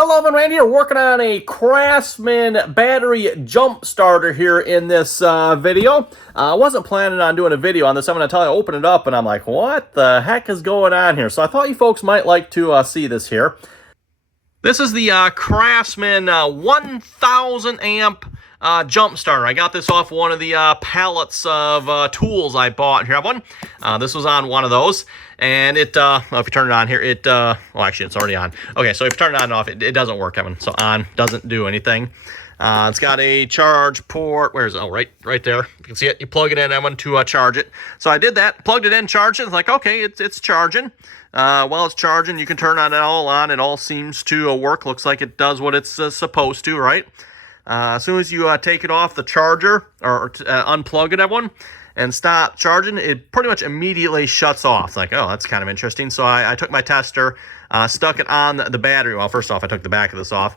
Hello, I'm Randy here, working on a Craftsman battery jump starter here in this video. I wasn't planning on doing a video on this. I'm going to tell you, I open it up and I'm like, what the heck is going on here? So I thought you folks might like to see this here. This is the Craftsman 1000 amp jump starter. I got this off one of the pallets of tools I bought. Here I have one. This was on one of those. And it, well, if you turn it on here, it, well, actually, it's already on. Okay, so if you turn it on and off, it doesn't work, Evan. So on doesn't do anything. It's got a charge port. Where is it? Oh, right there. You can see it. You plug it in, Evan, to charge it. So I did that, plugged it in, charged it. It's like, okay, it's charging. While it's charging, you can turn it all on. It all seems to work. Looks like it does what it's supposed to, right? As soon as you take it off the charger, or unplug it, Evan, and stop charging, it pretty much immediately shuts off. It's like, oh, that's kind of interesting. So I took my tester, stuck it on the battery. Well, first off, I took the back of this off.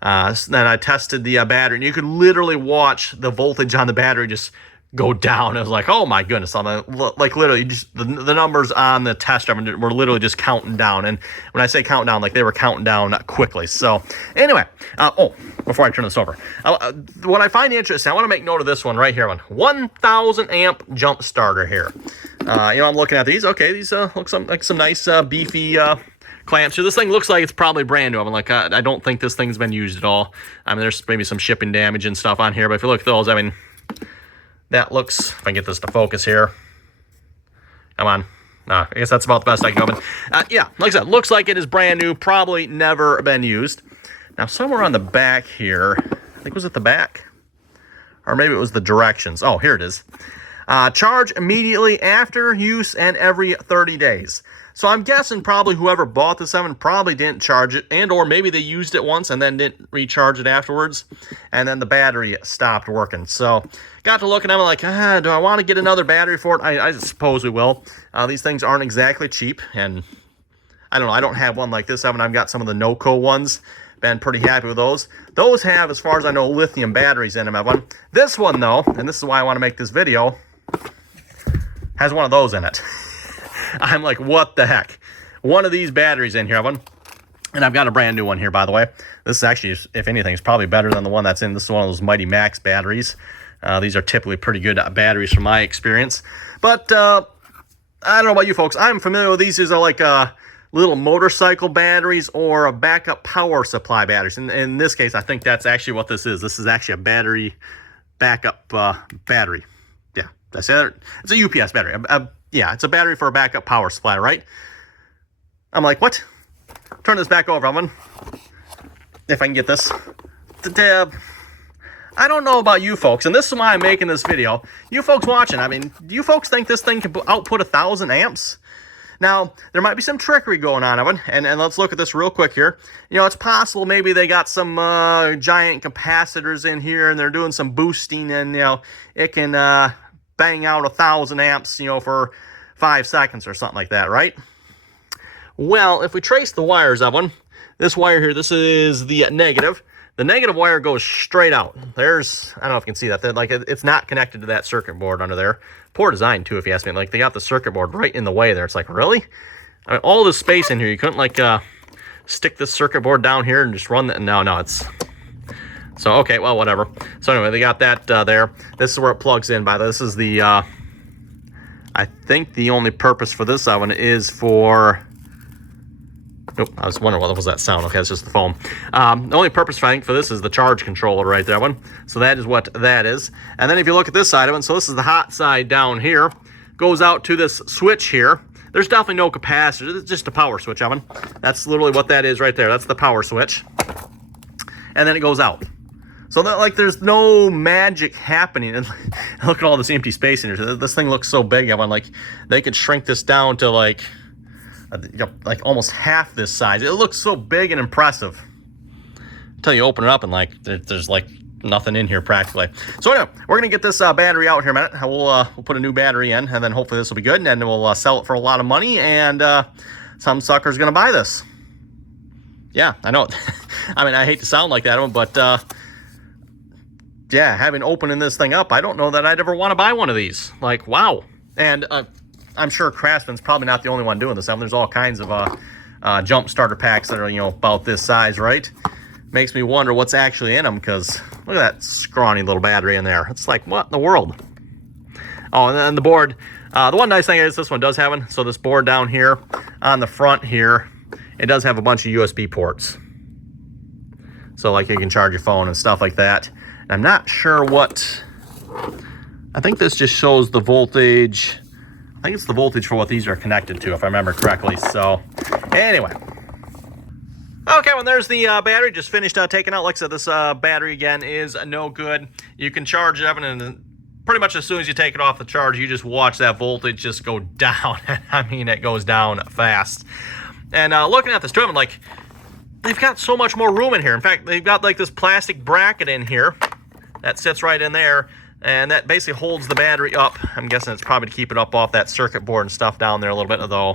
Then I tested the battery, and you could literally watch the voltage on the battery just go down. It was like, oh my goodness, like literally just the numbers on the tester were literally just counting down. And when I say count down, like they were counting down quickly. So anyway, oh, before I turn this over, what I find interesting, I want to make note of this one right here, 1000 amp jump starter here. I'm looking at these. Okay, these look like some nice beefy clamps. So this thing looks like it's probably brand new. I'm like, I don't think this thing's been used at all. I mean, there's maybe some shipping damage and stuff on here, but if you look at those, I mean, that looks, if I can get this to focus here. Come on. I guess that's about the best I can go. Yeah, like I said, looks like it is brand new, probably never been used. Now, somewhere on the back here, I think, was it the back? Or maybe it was the directions. Oh, here it is. Charge immediately after use and every 30 days. So I'm guessing probably whoever bought this oven probably didn't charge it, and or maybe they used it once and then didn't recharge it afterwards, and then the battery stopped working. So got to looking at it like, do I want to get another battery for it? I suppose we will. These things aren't exactly cheap, and I don't know. I don't have one like this oven. I've got some of the NOCO ones. Been pretty happy with those. Those have, as far as I know, lithium batteries in them. I have one. This one, though, and this is why I want to make this video, has one of those in it. I'm like, what the heck? One of these batteries in here, Evan. And I've got a brand new one here, by the way. This is actually, if anything, is probably better than the one that's in. This is one of those Mighty Max batteries. These are typically pretty good batteries from my experience. But I don't know about you folks. I'm familiar with these. These are like little motorcycle batteries or a backup power supply batteries. And in this case, I think that's actually what this is. This is actually a battery backup battery. Yeah, that's it. It's a UPS battery. Yeah, it's a battery for a backup power supply, right? I'm like, what? Turn this back over, Evan. If I can get this. I don't know about you folks, and this is why I'm making this video. You folks watching, I mean, do you folks think this thing can output 1,000 amps? Now, there might be some trickery going on, Evan, and let's look at this real quick here. It's possible maybe they got some giant capacitors in here, and they're doing some boosting, and, it can bang out 1,000 amps, for 5 seconds or something like that, right? Well, if we trace the wires of one, this wire here, this is the negative. The negative wire goes straight out. There's, I don't know if you can see that. Like, it's not connected to that circuit board under there. Poor design, too, if you ask me. Like, they got the circuit board right in the way there. It's like, really? I mean, all this space in here, you couldn't, like, stick this circuit board down here and just run that. No, it's... So, okay, well, whatever. So anyway, they got that there. This is where it plugs in. This is the, I think the only purpose for this oven is for, nope, I was wondering what was that sound. Okay, it's just the foam. The only purpose, I think, for this is the charge controller right there, one. So that is what that is. And then if you look at this side of it, so this is the hot side down here, goes out to this switch here. There's definitely no capacitor. It's just a power switch oven. That's literally what that is right there. That's the power switch. And then it goes out. So that, like, there's no magic happening. And look at all this empty space in here. This thing looks so big. I'm like, they could shrink this down to like almost half this size. It looks so big and impressive until you open it up and like there's like nothing in here practically. So anyway, we're gonna get this battery out here in a minute. We'll put a new battery in, and then hopefully this will be good, and then we'll sell it for a lot of money, and some sucker's gonna buy this. Yeah, I know. I mean, I hate to sound like that, but yeah, having opening this thing up, I don't know that I'd ever want to buy one of these. Like, wow. And I'm sure Craftsman's probably not the only one doing this. I mean, there's all kinds of jump starter packs that are, you know, about this size, right? Makes me wonder what's actually in them, because look at that scrawny little battery in there. It's like, what in the world? Oh, and then the board. The one nice thing is this one does have one. So this board down here on the front here, it does have a bunch of USB ports. So like you can charge your phone and stuff like that. And I'm not sure what, I think this just shows the voltage. I think it's the voltage for what these are connected to, if I remember correctly. So anyway. Okay, well, there's the battery. Just finished taking out. Like I said, this battery, again, is no good. You can charge it up, and pretty much as soon as you take it off the charge, you just watch that voltage just go down. I mean, it goes down fast. And looking at this too, I'm like, they've got so much more room in here. In fact, they've got like this plastic bracket in here that sits right in there, and that basically holds the battery up. I'm guessing it's probably to keep it up off that circuit board and stuff down there a little bit, though.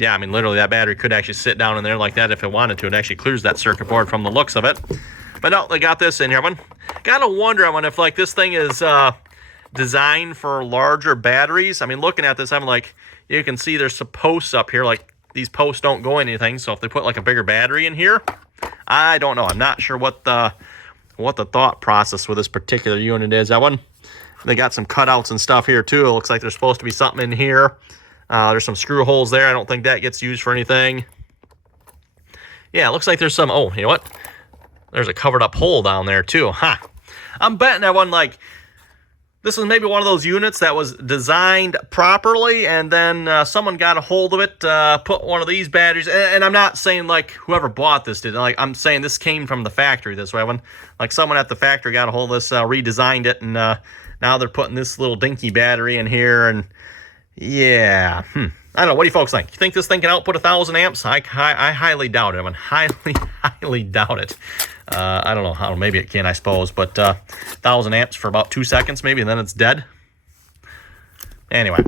Yeah, I mean, literally, that battery could actually sit down in there like that if it wanted to. It actually clears that circuit board from the looks of it. But no, they got this in here. Gotta wonder, if like this thing is designed for larger batteries. I mean, looking at this, I'm like, you can see there's some posts up here. Like, these posts don't go anything. So if they put like a bigger battery in here, I don't know. I'm not sure what the thought process with this particular unit is. They got some cutouts and stuff here too. It looks like there's supposed to be something in here. There's some screw holes there. I don't think that gets used for anything. Yeah, it looks like there's some, oh, you know what? There's a covered up hole down there too. I'm betting that one, like, this is maybe one of those units that was designed properly, and then someone got a hold of it, put one of these batteries, and I'm not saying like whoever bought this did. Like, I'm saying this came from the factory this way. Like someone at the factory got a hold of this, redesigned it, and now they're putting this little dinky battery in here, and yeah, I don't know. What do you folks think? You think this thing can output 1,000 amps? I highly doubt it. Highly doubt it. I don't know. Maybe it can, I suppose. But 1,000 amps for about 2 seconds, maybe, and then it's dead. Anyway,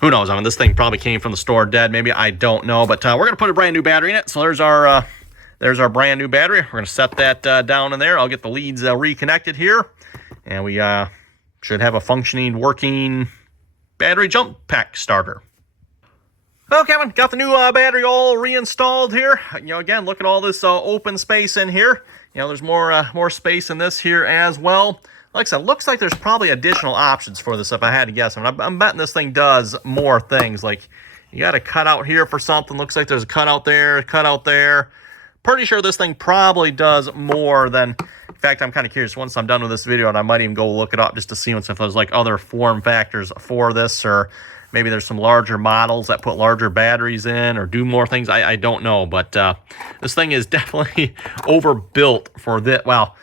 who knows? This thing probably came from the store dead. Maybe, I don't know. But we're gonna put a brand new battery in it. So there's our brand new battery. We're gonna set that down in there. I'll get the leads reconnected here, and we should have a functioning, working battery jump pack starter. Okay, Kevin, got the new battery all reinstalled here. Again, look at all this open space in here. There's more space in this here as well. Like I said, looks like there's probably additional options for this if I had to guess. I'm betting this thing does more things. Like, you got a cutout here for something. Looks like there's a cutout there, a cutout there. Pretty sure this thing probably does more than... In fact, I'm kind of curious. Once I'm done with this video, and I might even go look it up just to see if there's like other form factors for this, or maybe there's some larger models that put larger batteries in or do more things. I don't know, but this thing is definitely overbuilt for this. Well,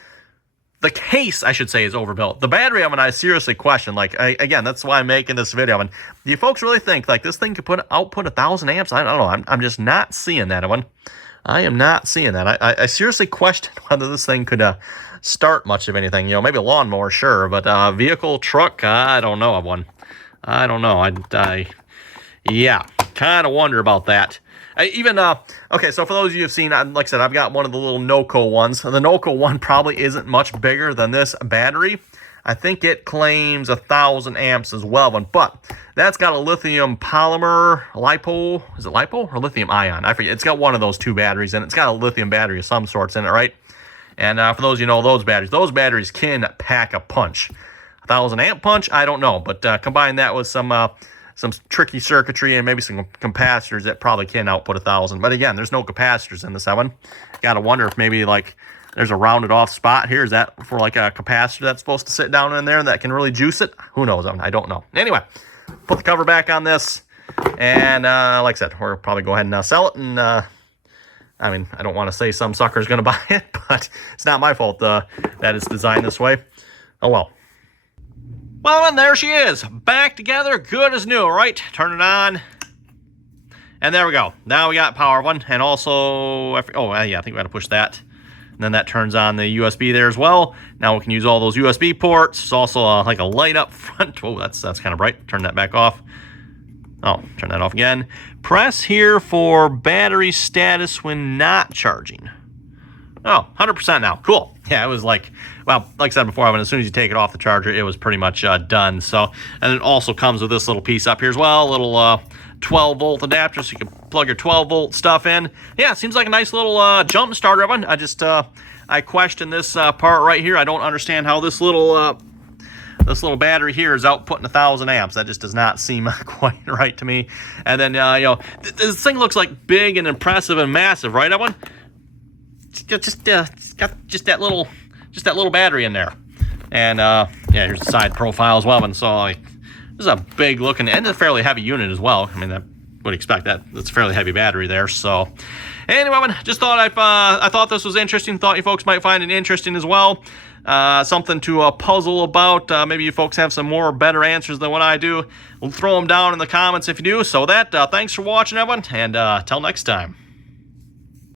the case, I should say, is overbuilt. The battery, I seriously question. Like, again, that's why I'm making this video. Do you folks really think like this thing could output 1,000 amps? I don't know. I'm just not seeing that. I am not seeing that. I seriously question whether this thing could start much of anything. Maybe a lawnmower, sure, but vehicle, truck, I don't know of one. I don't know. Yeah, kind of wonder about that. Okay, so for those of you who've seen, like I said, I've got one of the little NOCO ones. The NOCO one probably isn't much bigger than this battery. I think it claims 1,000 amps as well, but that's got a lithium polymer lipo. Is it lipo or lithium ion? I forget. It's got one of those two batteries, and it's got a lithium battery of some sorts in it, right? And for those of you who know those batteries can pack a punch. 1,000 amp punch, I don't know, but combine that with some tricky circuitry and maybe some capacitors that probably can output 1,000. But again, there's no capacitors in this one. Gotta wonder if maybe like there's a rounded off spot here. Is that for like a capacitor that's supposed to sit down in there that can really juice it? Who knows? I don't know. Anyway, put the cover back on this, and like I said, we'll probably go ahead and sell it. And I don't want to say some sucker's going to buy it, but it's not my fault that it's designed this way. Oh well. Well, and there she is, back together, good as new, right? Turn it on, and there we go. Now we got power one, and also, yeah, I think we got to push that. And then that turns on the USB there as well. Now we can use all those USB ports. There's also like a light up front. Oh, that's kind of bright. Turn that back off. Oh, turn that off again. Press here for battery status when not charging. Oh, 100% now. Cool. Yeah, it was like, well, like I said before, as soon as you take it off the charger, it was pretty much done. So, and it also comes with this little piece up here as well, a little 12-volt adapter, so you can plug your 12-volt stuff in. Yeah, it seems like a nice little jump starter one. I just, I question this part right here. I don't understand how this little battery here is outputting 1,000 amps. That just does not seem quite right to me. And then, you know, this thing looks like big and impressive and massive, right, Evan? It's got just that little battery in there. And yeah, here's the side profile as well. And so like, this is a big looking and a fairly heavy unit as well. I mean, I would expect that. That's a fairly heavy battery there. So anyway, just thought I thought this was interesting. Thought you folks might find it interesting as well. Something to puzzle about. Maybe you folks have some more better answers than what I do. We'll throw them down in the comments if you do. So that, thanks for watching, everyone, and till next time.